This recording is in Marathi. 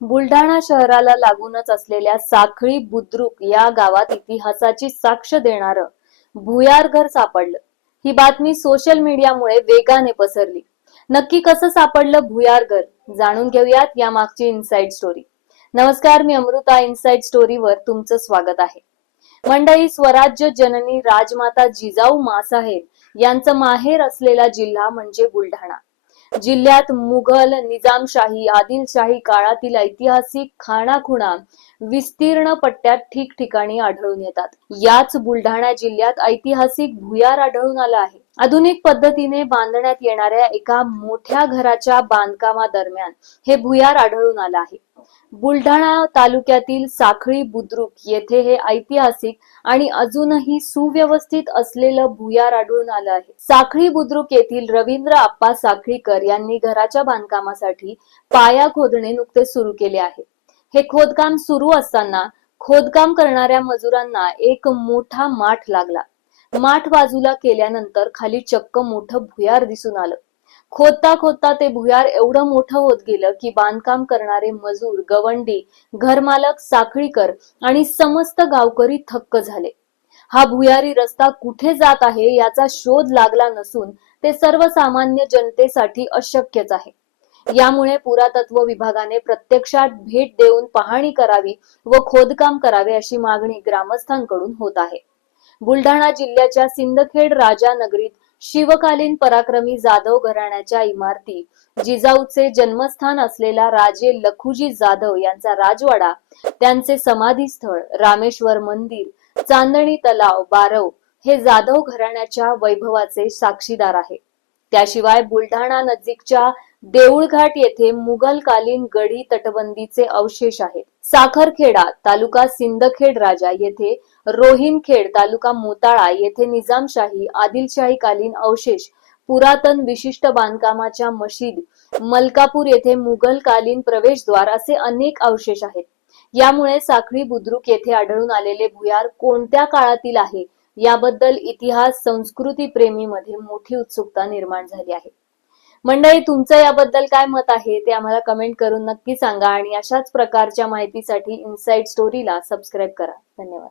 बुलढाणा शहराला लागूनच असलेल्या साखळी बुद्रुक या गावात इतिहासाची साक्ष देणारं भुयार घर सापडलं. ही बातमी सोशल मीडियामुळे वेगाने पसरली. नक्की कसं सापडलं भुयार घर? जाणून घेऊयात या मागची इनसाइड स्टोरी नमस्कार मी अमृता. इनसाइड स्टोरीवर तुमचं स्वागत आहे. मंडई स्वराज्य जननी राजमाता जिजाऊ मासाहेब यांचं माहेर असलेला जिल्हा म्हणजे बुलढाणा. जिल्ह्यात मुघल निजामशाही आदिलशाही काळातील ऐतिहासिक खाणाखुणा विस्तीर्ण पट्ट्यात ठिकठिकाणी आढळून येतात. याच बुलढाणा जिल्ह्यात ऐतिहासिक भुयार आढळून आला आहे. आधुनिक पद्धतीने बांधण्यात येणाऱ्या एका मोठ्या घराच्या बांधकामादरम्यान हे भुयार आढळून आलं आहे. बुलढाणा तालुक्यातील साखळी बुद्रुक येथे हे ऐतिहासिक आणि अजूनही सुव्यवस्थित असलेलं भुयार आढळून आलं आहे. साखळी बुद्रुक येथील रवींद्र आप्पा साखळीकर यांनी घराच्या बांधकामासाठी पाया खोदणे नुकते सुरू केले आहे. हे खोदकाम सुरू असताना खोदकाम करणाऱ्या मजुरांना एक मोठा माठ लागला. माठ बाजूला केल्यानंतर खाली चक्क मोठं भुयार दिसून आलं. खोदता खोदता ते भुयार एवढं मोठं होत गेलं की बांधकाम करणारे मजूर गवंडी घरमालक साखळीकर आणि समस्त गावकरी थक्क झाले. हा भुयारी रस्ता कुठे जात आहे याचा शोध लागला नसून ते सर्वसामान्य जनतेसाठी अशक्यच आहे. यामुळे पुरातत्व विभागाने प्रत्यक्षात भेट देऊन पाहणी करावी व खोदकाम करावे अशी मागणी ग्रामस्थांकडून होत आहे. बुलढाणा जिल्ह्याच्या सिंदखेड राजा नगरीत शिवकालीन पराक्रमी जाधव घराण्याच्या इमारती जिजाऊचे जन्मस्थान असलेला राजे लखुजी जाधव यांचा राजवाडा त्यांचे समाधीस्थळ रामेश्वर मंदिर चांदणी तलाव बारव हे जाधव घराण्याच्या वैभवाचे साक्षीदार आहे. त्याशिवाय बुलढाणा नजीकच्या देऊळघाट येथे मुघलकालीन गडी तटबंदीचे अवशेष आहेत. साखरखेडा तालुका सिंदखेड राजा येथे रोहिनखेड तालुका मोताळा येथे निजामशाही आदिलशाही कालीन अवशेष पुरातन विशिष्ट बांधकामाच्या मशीद मलकापूर येथे मुघलकालीन प्रवेशद्वार असे अनेक अवशेष आहेत. यामुळे साखळी बुद्रुक येथे आढळून आलेले भुयार कोणत्या काळातील आहे? याबद्दल इतिहास संस्कृती प्रेमीमध्ये मोठी उत्सुकता निर्माण झाली आहे. मंडळी तुमचं याबद्दल काय मत आहे ते आम्हाला कमेंट करून नक्की सांगा आणि अशाच प्रकारच्या माहितीसाठी इनसाइड स्टोरीला सबस्क्राईब करा. धन्यवाद.